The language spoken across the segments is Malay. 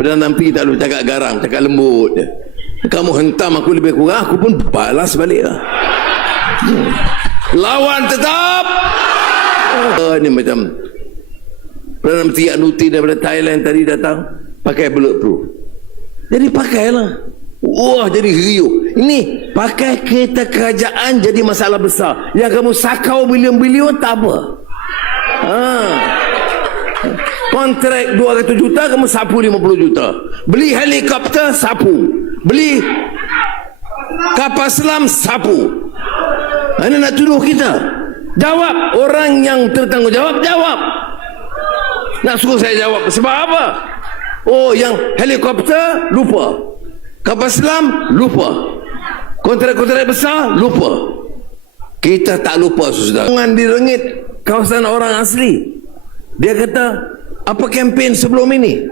Perdana Menteri tak boleh cakap garang, cakap lembut je. Kamu hentam aku lebih kurang, aku pun balas balik lah. Lawan tetap. Ini macam Perdana Menteri Anuti daripada Thailand tadi datang pakai bulletproof. Jadi pakailah. Wah, jadi riuh. Ini pakai kereta kerajaan jadi masalah besar. Yang kamu sakau bilion-bilion tak apa. Kontrak 200 juta, kamu sapu 50 juta. Beli helikopter, sapu. Beli kapal selam, sapu. Ini nak tuduh kita. Jawab. Orang yang bertanggungjawab, jawab. Nak suruh saya jawab sebab apa? Oh, yang helikopter lupa, kapal selam lupa, kontrak-kontrak besar lupa. Kita tak lupa, saudara. Jangan direngit kawasan orang asli. Dia kata, apa kempen sebelum ini?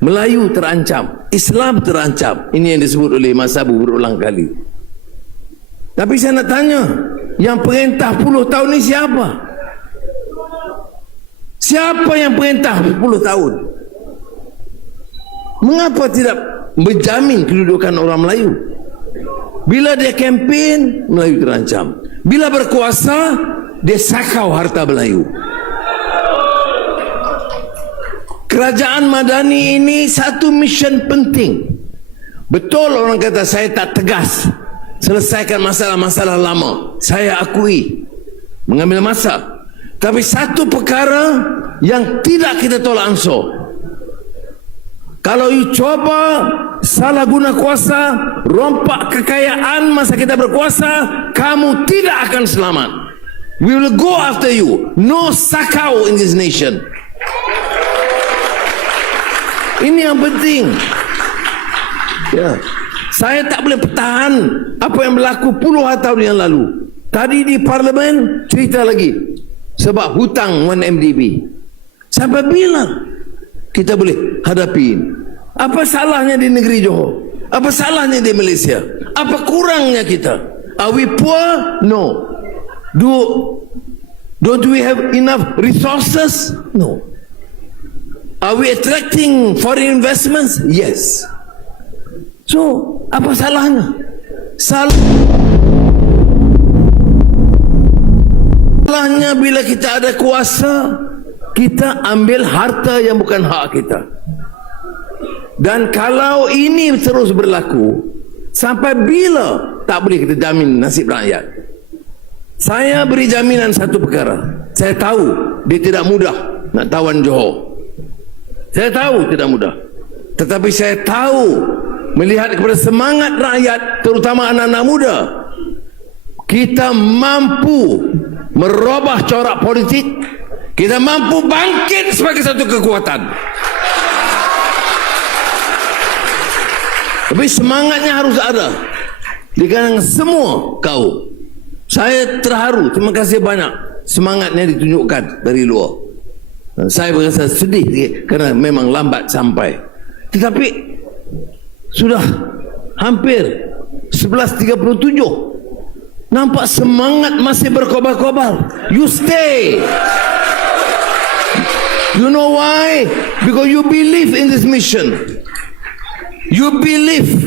Melayu terancam, Islam terancam. Ini yang disebut oleh Mas Abu berulang kali. Tapi saya nak tanya, yang perintah 10 tahun ni siapa? Siapa yang perintah 10 tahun? Mengapa tidak berjamin kedudukan orang Melayu? Bila dia kempen, Melayu terancam. Bila berkuasa, dia sakau harta Melayu. Kerajaan Madani ini satu mission penting. Betul orang kata saya tak tegas selesaikan masalah-masalah lama. Saya akui mengambil masa. Tapi satu perkara yang tidak kita tolak ansur. Kalau you coba salah guna kuasa, rompak kekayaan masa kita berkuasa, kamu tidak akan selamat. We will go after you. No sakau in this nation. Ini yang penting. Ya. Saya tak boleh pertahan apa yang berlaku puluhan tahun yang lalu. Tadi di parlimen cerita lagi sebab hutang 1MDB. Sampai bila kita boleh hadapi? Apa salahnya di negeri Johor? Apa salahnya di Malaysia? Apa kurangnya kita? Are we poor? No. Don't we have enough resources? No. Are we attracting foreign investments? Yes. So, apa salahnya? Salahnya bila kita ada kuasa, kita ambil harta yang bukan hak kita. Dan kalau ini terus berlaku, sampai bila tak boleh kita jamin nasib rakyat? Saya beri jaminan satu perkara. Saya tahu dia tidak mudah nak tawan Johor. Saya tahu tidak mudah. Tetapi saya tahu melihat kepada semangat rakyat, terutama anak-anak muda, kita mampu merubah corak politik. Kita mampu bangkit sebagai satu kekuatan. Tapi semangatnya harus ada di kalangan semua kaum. Saya terharu, terima kasih banyak semangatnya ditunjukkan dari luar. Saya berasa sedih kerana memang lambat sampai. Tetapi sudah hampir 11.37. Nampak semangat masih berkobar-kobar. You stay. You know why? Because you believe in this mission. You believe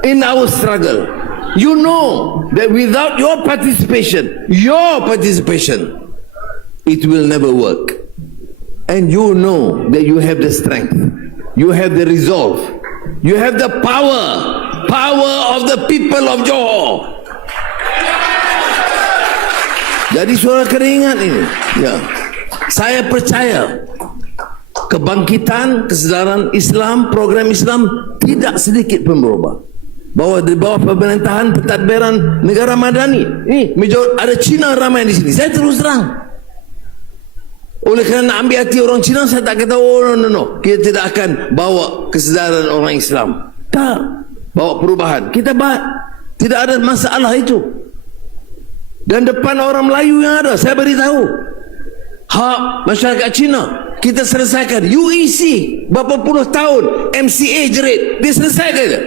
in our struggle. You know that without your participation, it will never work. And you know that you have the strength, you have the resolve, you have the power of the people of Johor. Jadi suara keringat ini, ya, saya percaya kebangkitan, kesedaran Islam, program Islam tidak sedikit pun berubah. Bahawa di bawah pemerintahan pentadbiran negara Madani, ini ada Cina ramai di sini. Saya terus terang. Oleh kerana ambil hati orang Cina, saya tak kata no. Kita tidak akan bawa kesedaran orang Islam. Tak. Bawa perubahan. Kita tidak ada masalah itu. Dan depan orang Melayu yang ada, saya beritahu. Hak masyarakat Cina kita selesaikan. UEC berapa puluh tahun MCA jerit, dia selesaikan je?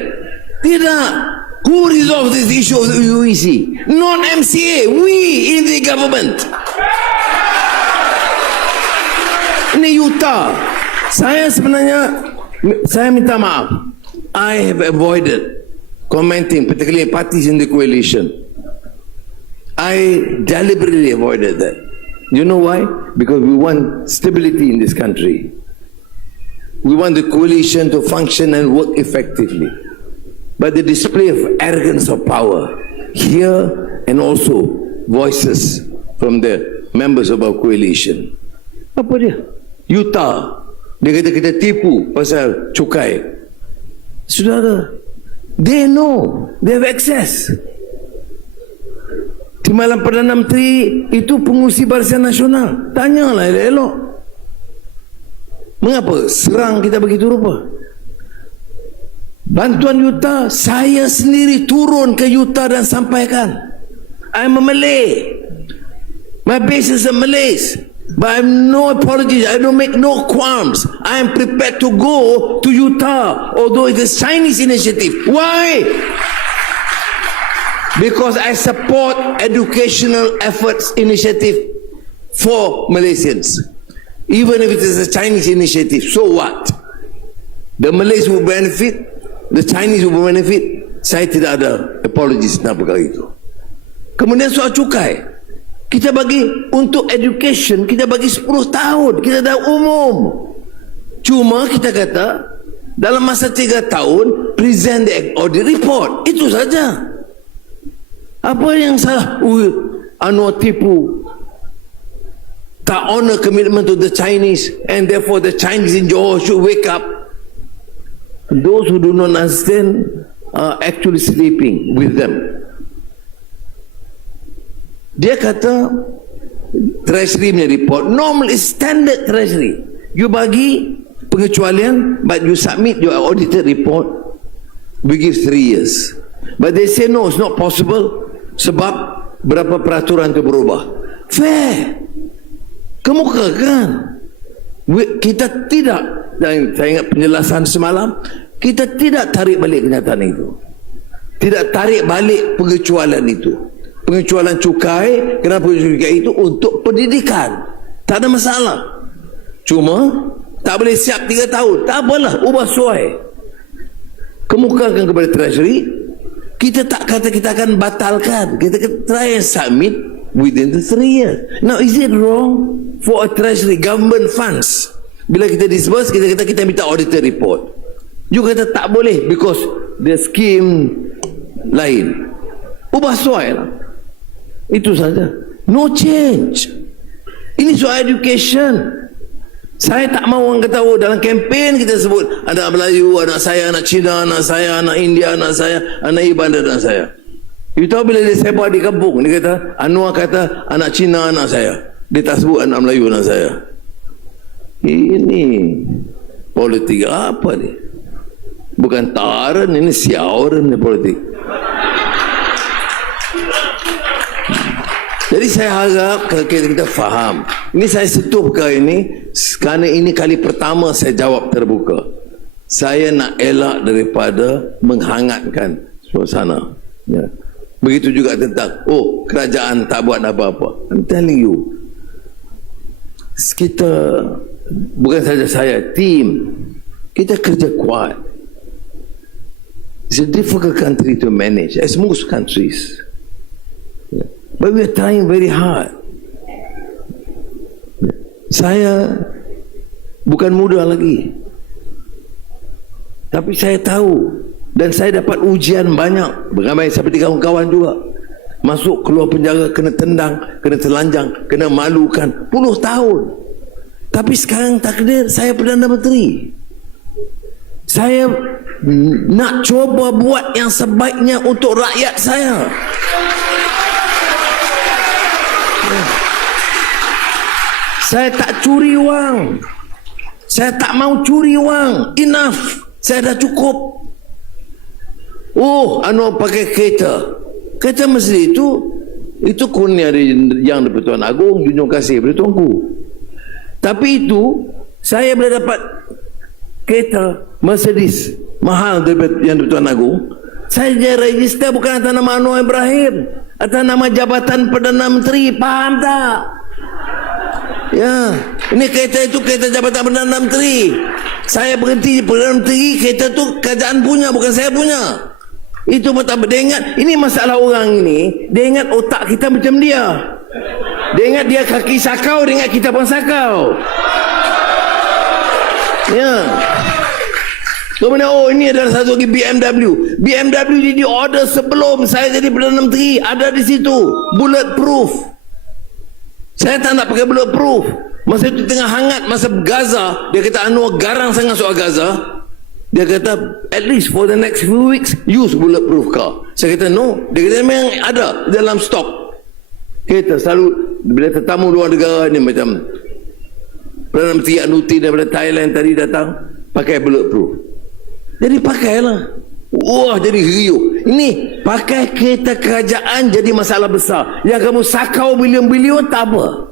Tidak. Who resolve this issue of the UEC? Non MCA, we in the government. Ini yuta. Saya sebenarnya Saya minta maaf. I have avoided commenting, particularly parties in the coalition. I deliberately avoided that. You know why? Because we want stability in this country. We want the coalition to function and work effectively. But the display of arrogance of power here, and also voices from the members of our coalition. Apa dia? Utah. Dia kata kita tipu pasal cukai. Saudara, they know, they have access. Timbalan Perdana Menteri itu pengurusi Barisan Nasional. Tanyalah elok-elok. Mengapa serang kita begitu rupa? Bantuan Utah, saya sendiri turun ke Utah dan sampaikan. I'm a Malay. My base is a Malays. But I have no apologies. I don't make no qualms. I am prepared to go to Utah, although it is Chinese initiative. Why? Because I support educational efforts initiative for Malaysians. Even if it is a Chinese initiative, so what? The Malays will benefit, the Chinese will benefit. Saya tidak ada apologies tentang perkara itu. Kemudian soal cukai, kita bagi untuk education, kita bagi 10 tahun, kita dah umum. Cuma kita kata dalam masa 3 tahun present the audit report, itu saja. Apa yang salah? Anwar tipu, tak honor commitment to the Chinese, and therefore the Chinese in Johor should wake up. Those who do not understand are actually sleeping with them. Dia kata Treasury punya report normal is standard Treasury. You bagi pengecualian, but you submit your audited report, we give 3 years. But they say no, it's not possible sebab berapa peraturan itu berubah. Fair. Kemukakan. Kita tidak, dan saya ingat penjelasan semalam, kita tidak tarik balik kenyataan itu. Tidak tarik balik pengecualian itu. Pengecualian cukai, kenapa cukai itu? Untuk pendidikan. Tak ada masalah. Cuma tak boleh siap 3 tahun. Tak apalah, ubah suai. Kemukakan kepada Treasury. Kita tak kata kita akan batalkan. Kita try and submit within the 3 years. Now, is it wrong for a Treasury government funds? Bila kita disburse, kita kata kita minta auditor report. You kata tak boleh because the scheme lain. Ubah suai lah. Itu saja. No change. Ini soal education. Saya tak mahu orang kata, oh, dalam kempen kita sebut anak Melayu, anak saya, anak Cina, anak saya, anak India, anak saya, anak Iban, anak saya. You tahu bila saya buat di kampung, dia kata, Anwar kata anak Cina, anak saya. Dia tak sebut anak Melayu, anak saya. Ini politik apa ni? Bukan taran, ini siauran ni politik. Jadi saya harap kita faham. Ini saya sentuh perkara ini kerana ini kali pertama saya jawab terbuka. Saya nak elak daripada menghangatkan suasana. Ya. Begitu juga tentang, oh, kerajaan tak buat apa-apa. I'm telling you, kita, bukan saja saya, tim, kita kerja kuat. It's a difficult country to manage, as most countries. But we are trying very hard. Saya bukan muda lagi, tapi saya tahu dan saya dapat ujian banyak beramai seperti kawan-kawan juga. Masuk keluar penjara, kena tendang, kena telanjang, kena malukan puluh tahun. Tapi sekarang takdir saya Perdana Menteri. Saya nak cuba buat yang sebaiknya untuk rakyat saya. Saya tak curi wang. Saya tak mau curi wang. Enough. Saya dah cukup. Oh, Anwar pakai kereta. Kereta mesti itu kurnia yang dari Tuan Agong, junjung kasih dari Tuanku. Tapi itu, saya boleh dapat kereta Mercedes mahal yang dari Tuan Agong. Saya register bukan atas nama Anwar Ibrahim, atas nama Jabatan Perdana Menteri. Faham tak? Ya, ini kereta itu kereta Jabatan Perdana Menteri. Saya berhenti Perdana Menteri, kereta tu kerajaan punya, bukan saya punya. Itu betul. Dia ingat, ini masalah orang ini, dia ingat otak kita macam dia. Dia ingat dia kaki sakau, dia ingat kita pun sakau. Ya. Kemudian, oh ini adalah satu lagi BMW. BMW di order sebelum saya jadi Perdana Menteri, ada di situ, bulletproof. Saya tak nak pakai bulletproof. Masa itu tengah hangat, masa Gaza, dia kata Anwar garang sangat soal Gaza. Dia kata at least for the next few weeks use bulletproof car. Saya kata no. Dia kata memang ada dalam stok. Kita selalu bila tetamu luar negara ni macam Perdana Menteri Anuti daripada Thailand tadi datang pakai bulletproof. Jadi pakailah. Wah, jadi riuh. Ini pakai kereta kerajaan jadi masalah besar. Yang kamu sakau bilion-bilion tak apa.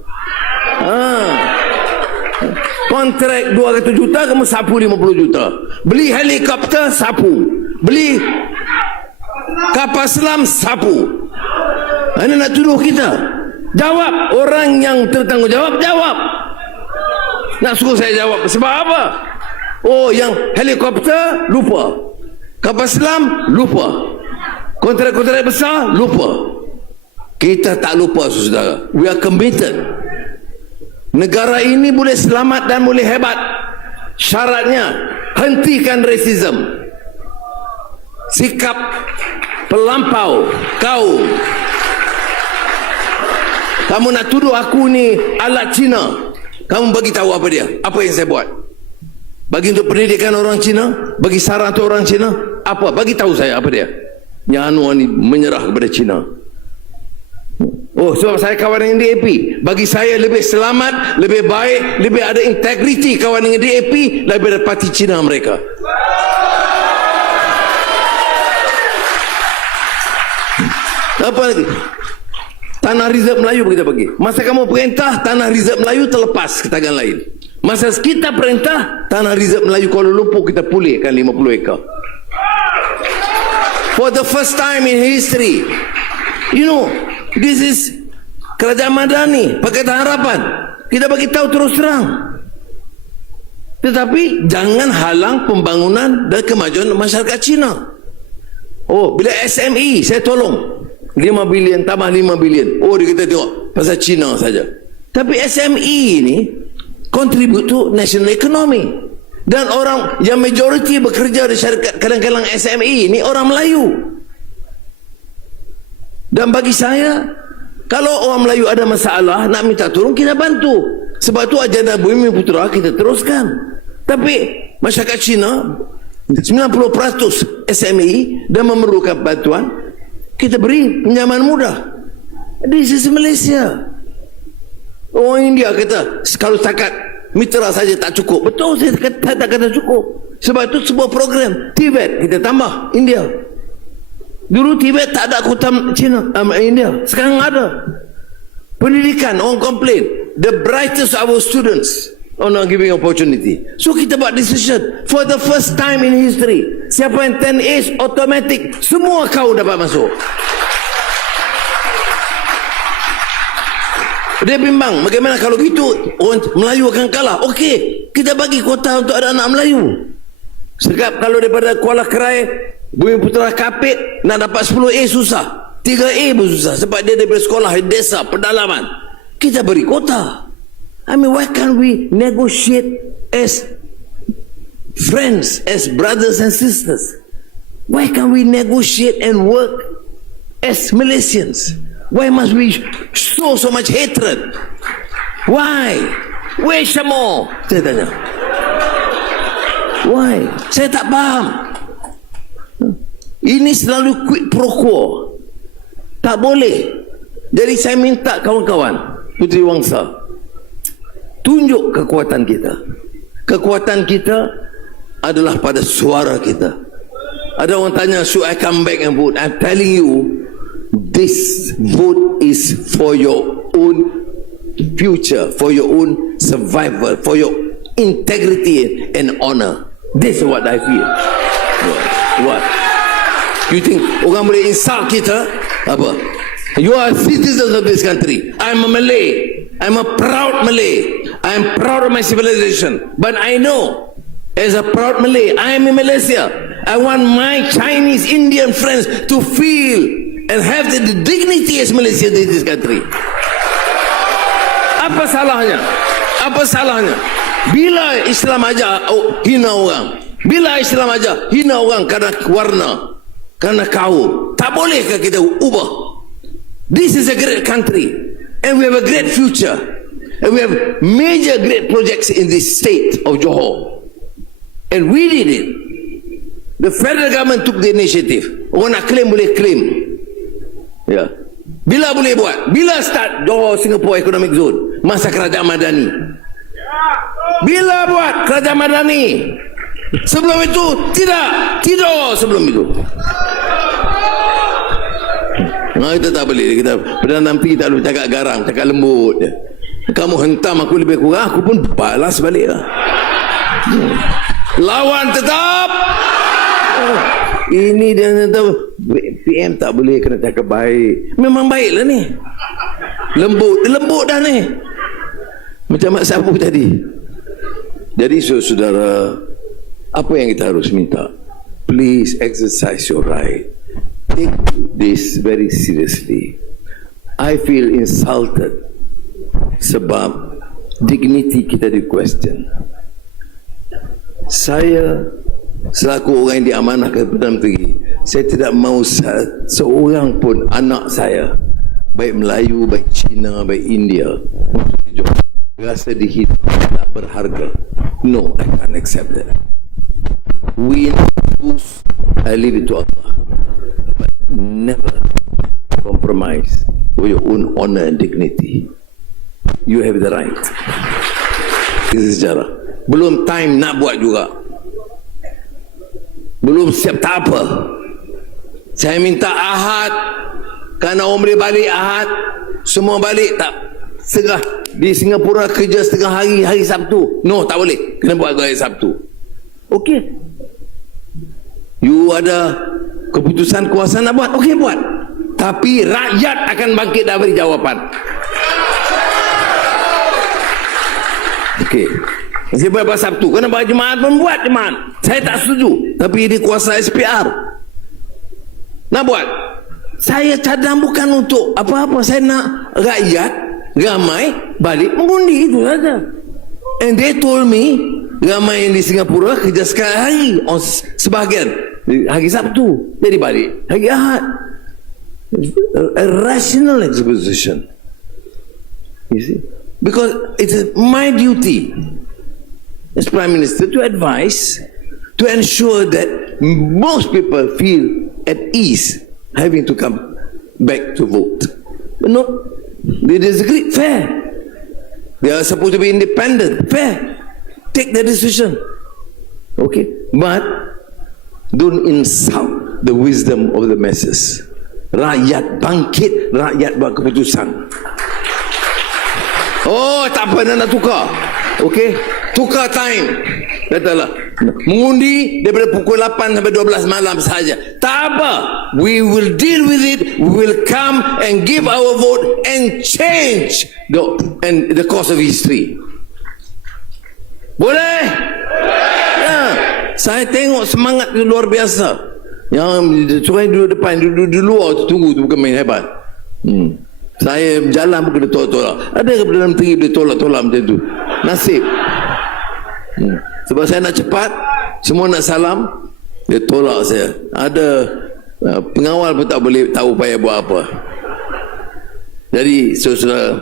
Kontrak 200 juta, kamu sapu 50 juta. Beli helikopter, sapu. Beli kapal selam, sapu. Ini nak tuduh kita. Jawab. Orang yang bertanggungjawab, jawab. Nak suruh saya jawab sebab apa? Oh, yang helikopter lupa, kapal selam lupa, kontrak-kontrak besar lupa. Kita tak lupa, saudara. We are committed. Negara ini boleh selamat dan boleh hebat. Syaratnya hentikan rasism, sikap pelampau kaum. Kamu nak tuduh aku ni alat Cina, kamu bagi tahu apa dia, apa yang saya buat. Bagi untuk pendidikan orang Cina, bagi saran untuk orang Cina, apa? Bagi tahu saya apa dia. Yang Anwar ni menyerah kepada Cina. Oh, sebab saya kawan dengan DAP. Bagi saya lebih selamat, lebih baik, lebih ada integriti kawan dengan DAP daripada parti Cina mereka. Apa lagi? Tanah Rizab Melayu kita bagi. Masa kamu perintah, Tanah Rizab Melayu terlepas ke tangan lain. Masa kita perintah, Tanah Rizab Melayu Kuala Lumpur kita pulihkan 50 ekar. For the first time in history, you know, this is Kerajaan Madani, Pakatan Harapan. Kita bagi tahu terus terang. Tetapi jangan halang pembangunan dan kemajuan masyarakat Cina. Oh, bila SME saya tolong 5 bilion tambah 5 bilion. Oh, dia kata tengok pasal Cina saja. Tapi SME ni contribute to national economy. Dan orang yang majoriti bekerja di syarikat kadang-kadang SME ni orang Melayu. Dan bagi saya, kalau orang Melayu ada masalah nak minta tolong, kita bantu. Sebab tu agenda Bumi Putera kita teruskan. Tapi masyarakat Cina 90% SME dan memerlukan bantuan, kita beri pinjaman mudah. This is Malaysia. Orang India kata kalau setakat mitra saja tak cukup. Betul, saya tak kata cukup. Sebab itu sebuah program Tibet kita tambah India. Dulu Tibet tak ada kota Cina, India. Sekarang ada. Pendidikan, orang komplain, the brightest of our students are not giving opportunity. So kita buat decision for the first time in history. Siapa yang 10As automatic, semua kau dapat masuk. Dia bimbang, bagaimana kalau gitu orang Melayu akan kalah. Okey, kita bagi kota untuk ada anak Melayu. Sekap kalau daripada Kuala Kerai, Bumi Putera Kapit nak dapat 10A susah, 3A pun susah, sebab dia daripada sekolah desa pedalaman. Kita beri kota. I mean, why can't we negotiate as friends, as brothers and sisters? Why can't we negotiate and work as Malaysians? Why must we show so much hatred? Why? Where Syamo? Saya tanya. Why? Saya tak faham. Ini selalu quid pro quo. Tak boleh. Jadi saya minta kawan-kawan Puteri Wangsa, tunjuk kekuatan kita. Kekuatan kita adalah pada suara kita. Ada orang tanya, should I come back and vote? I'm telling you, this vote is for your own future, for your own survival, for your integrity and honor. This is what I feel. What? You think orang boleh insult kita? Apa? You are citizens of this country. I'm a Malay. I'm a proud Malay. I'm proud of my civilization. But I know, as a proud Malay, I am in Malaysia. I want my Chinese, Indian friends to feel and have the dignity as Malaysia in this country. Apa salahnya? Apa salahnya? Bila Islam aja hina orang, bila Islam aja hina orang karena warna, karena kaum, tak bolehkah kita ubah? This is a great country, and we have a great future, and we have major great projects in this state of Johor, and we did it. The federal government took the initiative. Orang nak claim boleh claim. Ya. Bila boleh buat? Bila start Johor Singapore Economic Zone? Masa Kerajaan Madani. Bila buat Kerajaan Madani? Sebelum itu tidak. Tidak sebelum itu. Nah, kita tak boleh. Kita Perdana Menteri tak boleh cakap garang, cakap lembut. Kamu hentam aku lebih kurang, aku pun balas balik lah. Lawan tetap. Ini dia tahu PM tak boleh kena cakap baik. Memang baiklah ni. Lembut dah ni. Macam Mak Sabu tadi. Jadi saudara, apa yang kita harus minta? Please exercise your right. Take this very seriously. I feel insulted sebab dignity kita di question. Saya selaku orang yang diamanahkan Perdana Menteri, saya tidak mahu seorang pun anak saya, baik Melayu, baik Cina, baik India, rasa dihina tak berharga. No, I can't accept that. Win, lose, I leave it to Allah. But never compromise for your own honor and dignity. You have the right. Ini sejarah. Belum time nak buat juga. Belum siap, tak apa. Saya minta Ahad, kerana orang boleh balik Ahad, semua balik tak setengah. Di Singapura kerja setengah hari, hari Sabtu. No, tak boleh. Kena buat hari Sabtu. Okey. You ada keputusan kuasa nak buat, okey buat. Tapi rakyat akan bangkit dan beri jawapan. Okey. Saya buat pada Sabtu. Kena buat jemaat pun buat jemaat. Saya tak setuju. Tapi ini kuasa SPR. Nak buat. Saya cadang bukan untuk apa-apa. Saya nak rakyat ramai balik mengundi, itu saja. And they told me ramai yang di Singapura kerja sekali hari, sebahagian hari Sabtu, jadi balik hari Ahad. A rational exposition, you see, because it's my duty as Prime Minister to advise, to ensure that most people feel at ease having to come back to vote. But no, they disagree. Fair. They are supposed to be independent. Fair. Take the decision. Okay. But don't insult the wisdom of the masses. Rakyat bangkit, rakyat buat keputusan. Oh, tak apa, nak tukar. Okay. Tukar time. Katalah, mengundi daripada pukul 8 sampai 12 malam saja. Tak apa. We will deal with it. We will come and give our vote and change the course of history. Boleh? Ya. Saya tengok semangat itu luar biasa. Yang suruh duduk depan, duduk di luar tunggu, itu bukan main hebat. Saya berjalan pun kena tolak-tolak. Ada ke Perdana Menteri boleh tolak-tolak macam tu? Nasib. Sebab saya nak cepat, semua nak salam, dia tolak saya. Ada pengawal pun tak boleh tahu payah buat apa. Jadi saudara,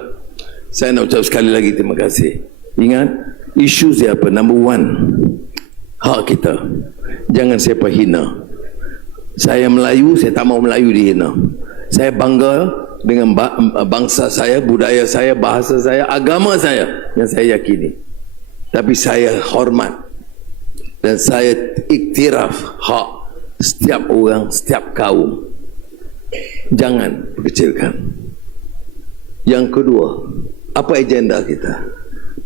saya nak ucap sekali lagi terima kasih. Ingat, isu dia apa? Number one, hak kita. Jangan siapa hina. Saya Melayu, saya tak mau Melayu dihina. Saya bangga dengan bangsa saya, budaya saya, bahasa saya, agama saya yang saya yakini. Tapi saya hormat dan saya iktiraf hak setiap orang, setiap kaum. Jangan perkecilkan. Yang kedua, apa agenda kita?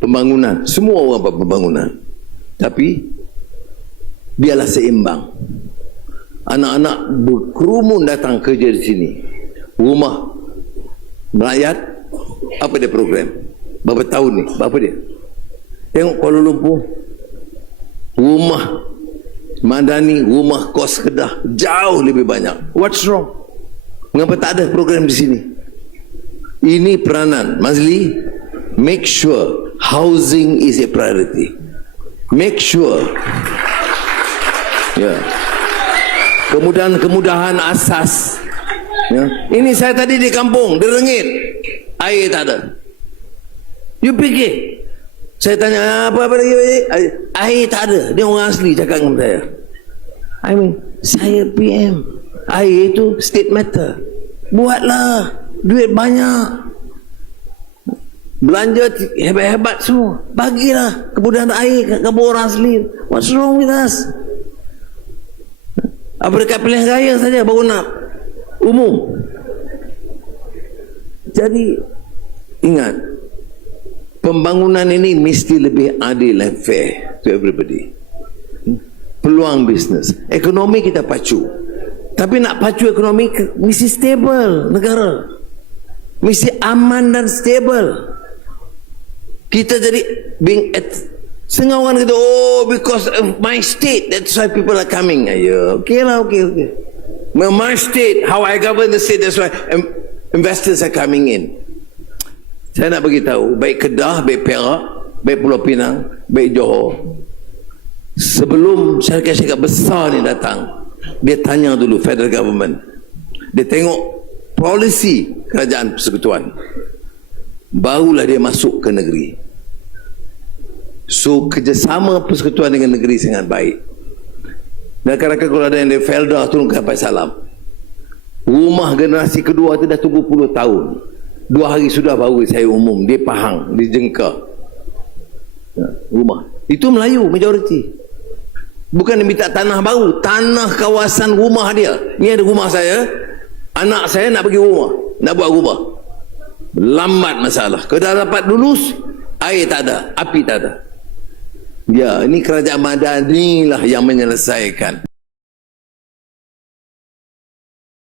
Pembangunan. Semua orang buat pembangunan. Tapi biarlah seimbang. Anak-anak berkerumun datang kerja di sini. Rumah rakyat, apa dia program? berapa tahun ni, berapa dia? Tengok Kuala Lumpur, rumah Madani, rumah kos Kedah jauh lebih banyak. What's wrong? Mengapa tak ada program di sini? Ini peranan Mazli. Make sure housing is a priority. Make sure kemudahan asas. Ini saya tadi di kampung, di Rengit, air tak ada. You fikir saya tanya apa lagi? Air tak ada. Dia orang asli cakap dengan saya. Saya PM, air itu state matter. Buatlah, duit banyak, belanja hebat-hebat semua, bagilah kemudahan air ke orang asli. What's wrong with us? Apa dekat pilihan raya saja baru nak umum. Jadi ingat, pembangunan ini mesti lebih adil and fair to everybody. Peluang bisnes, ekonomi kita pacu, tapi nak pacu ekonomi mesti stable negara, mesti aman dan stable. Kita jadi setengah orang kata, oh because of my state, that's why people are coming. Ayo, okay. Well, my state, how I govern the state, that's why investors are coming in. Saya nak beritahu, baik Kedah, baik Perak, baik Pulau Pinang, baik Johor, sebelum syarikat-syarikat besar ni datang, dia tanya dulu federal government, dia tengok polisi kerajaan persekutuan, barulah dia masuk ke negeri. So kerjasama persekutuan dengan negeri sangat baik. Dan kadang-kadang kalau ada yang dari Felda turun ke Kapal Salam, rumah generasi kedua tu dah tunggu puluh tahun, 2 hari sudah baru saya umum di Pahang, di Jengka, rumah itu Melayu majoriti. Bukan dia minta tanah baru, tanah kawasan rumah dia. Ni ada rumah saya, anak saya nak pergi rumah, nak buat rumah, lambat masalah. Kalau dapat lulus, air tak ada, api tak ada. Ya, ini kerajaan Madani lah yang menyelesaikan.